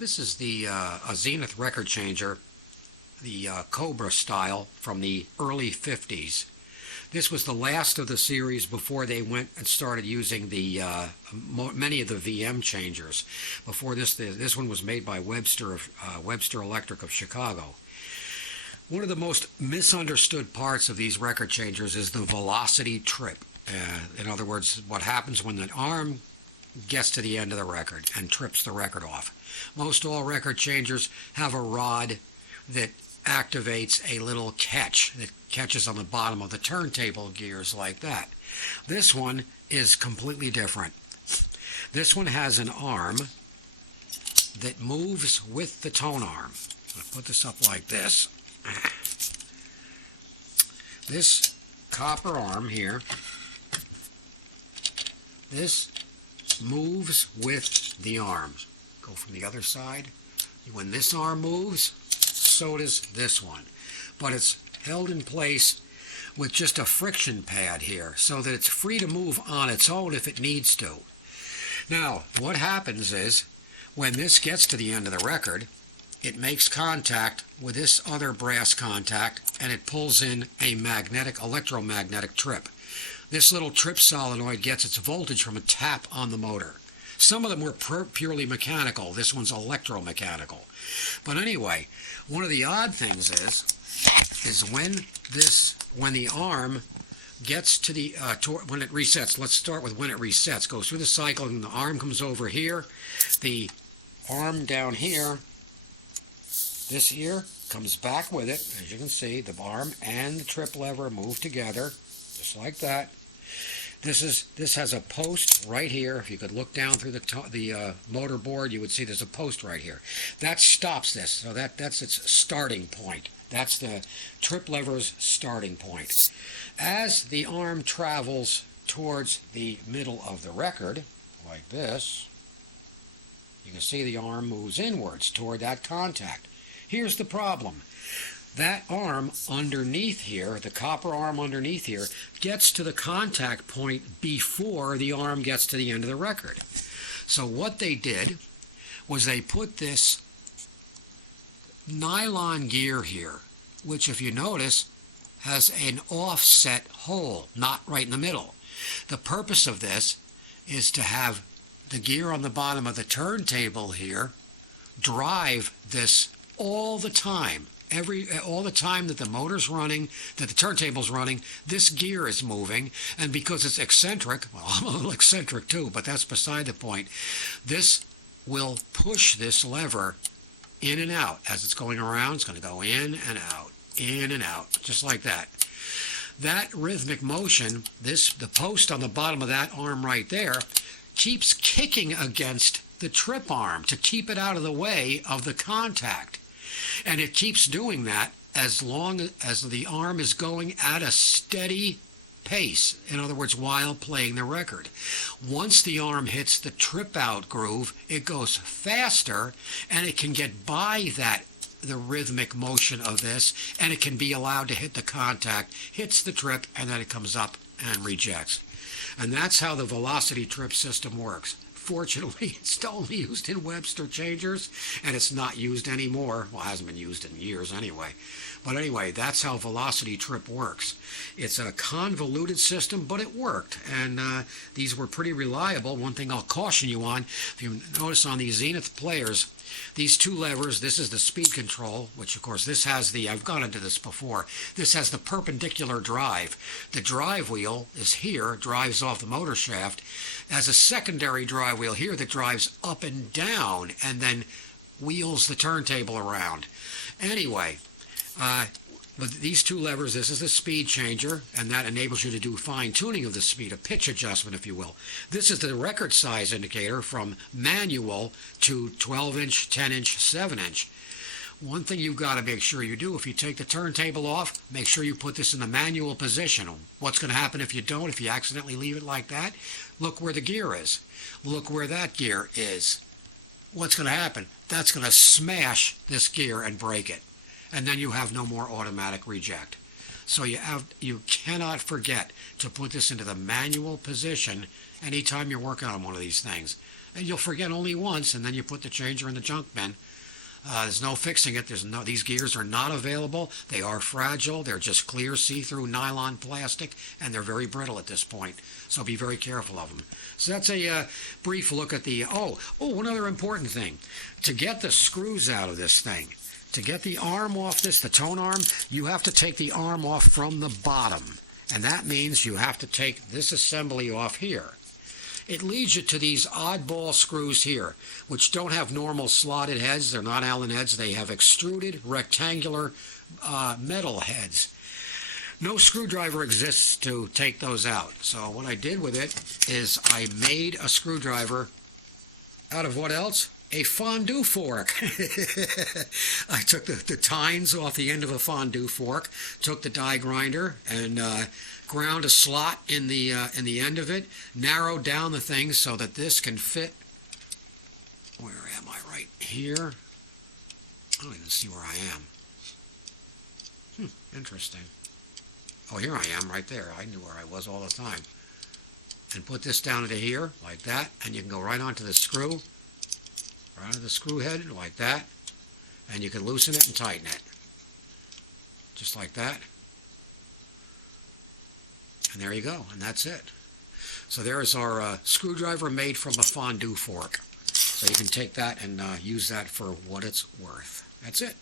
This is the a Zenith record changer, the Cobra style from the early 50s. This was the last of the series before they went and started using the many of the VM changers. Before this one was made by Webster Electric of Chicago. One of the most misunderstood parts of these record changers is the velocity trip. In other words, what happens when the arm gets to the end of the record and trips the record off. Most all record changers have a rod that activates a little catch that catches on the bottom of the turntable gears like that. This one is completely different. This one has an arm that moves with the tone arm. I'll put this up like this. This copper arm here, this moves with the arms. Go from the other side. When this arm moves, so does this one. But it's held in place with just a friction pad here so that it's free to move on its own if it needs to. Now, what happens is when this gets to the end of the record, it makes contact with this other brass contact and it pulls in a electromagnetic trip. This little trip solenoid gets its voltage from a tap on the motor. Some of them were purely mechanical. This one's electromechanical. But anyway, one of the odd things is when the arm gets to the when it resets. Let's start with when it resets. Goes through the cycle and the arm comes over here. The arm down here, this here, comes back with it. As you can see, the arm and the trip lever move together, just like that. This has a post right here. If you could look down through the motor board, you would see there's a post right here. That stops this. So that's its starting point. That's the trip lever's starting point. As the arm travels towards the middle of the record, like this, you can see the arm moves inwards toward that contact. Here's the problem. That arm underneath here, the copper arm underneath here, gets to the contact point before the arm gets to the end of the record. So what they did was they put this nylon gear here, which if you notice has an offset hole, not right in the middle. The purpose of this is to have the gear on the bottom of the turntable here drive this all the time. All the time that the motor's running, that the turntable's running, this gear is moving, and because it's eccentric, well, I'm a little eccentric too, but that's beside the point, this will push this lever in and out. As it's going around, it's going to go in and out, just like that. That rhythmic motion, the post on the bottom of that arm right there, keeps kicking against the trip arm to keep it out of the way of the contact. And it keeps doing that as long as the arm is going at a steady pace. In other words, while playing the record. Once the arm hits the trip out groove, it goes faster and it can get by the rhythmic motion of this, and it can be allowed to hit the contact, hits the trip, and then it comes up and rejects. And that's how the velocity trip system works. Fortunately, it's only used in Webster changers, and it's not used anymore. Well, it hasn't been used in years anyway. But anyway, that's how velocity trip works. It's a convoluted system, but it worked, and these were pretty reliable. One thing I'll caution you on, if you notice on these Zenith players, these two levers, this is the speed control, which of course this has I've gone into this before, this has the perpendicular drive. The drive wheel is here, drives off the motor shaft, as a secondary drive wheel here that drives up and down and then wheels the turntable around. Anyway, but these two levers, this is the speed changer, and that enables you to do fine-tuning of the speed, a pitch adjustment, if you will. This is the record size indicator from manual to 12-inch, 10-inch, 7-inch. One thing you've got to make sure you do, if you take the turntable off, make sure you put this in the manual position. What's going to happen if you don't, if you accidentally leave it like that? Look where the gear is. Look where that gear is. What's going to happen? That's going to smash this gear and break it. And then you have no more automatic reject. So you cannot forget to put this into the manual position anytime you're working on one of these things. and you'll forget only once, and then you put the changer in the junk bin. There's no fixing it. These gears are not available. They are fragile. They're just clear, see-through nylon plastic, and they're very brittle at this point. So be very careful of them. So that's a brief look at the... one other important thing. To get the screws out of this thing, to get the arm off this, the tone arm, you have to take the arm off from the bottom. And that means you have to take this assembly off here. It leads you to these oddball screws here, which don't have normal slotted heads. They're not Allen heads. They have extruded rectangular metal heads. No screwdriver exists to take those out. So what I did with it is I made a screwdriver out of what else? A fondue fork. I took the tines off the end of a fondue fork, took the die grinder, and ground a slot in the end of it, narrowed down the thing so that this can fit. Where am I? Right here. I don't even see where I am. Interesting. Oh, here I am, right there. I knew where I was all the time. And put this down into here, like that, and you can go right onto the screw. Right onto the screw head, like that. And you can loosen it and tighten it. Just like that. And there you go, and that's it. So there's our screwdriver made from a fondue fork. So you can take that and use that for what it's worth. That's it.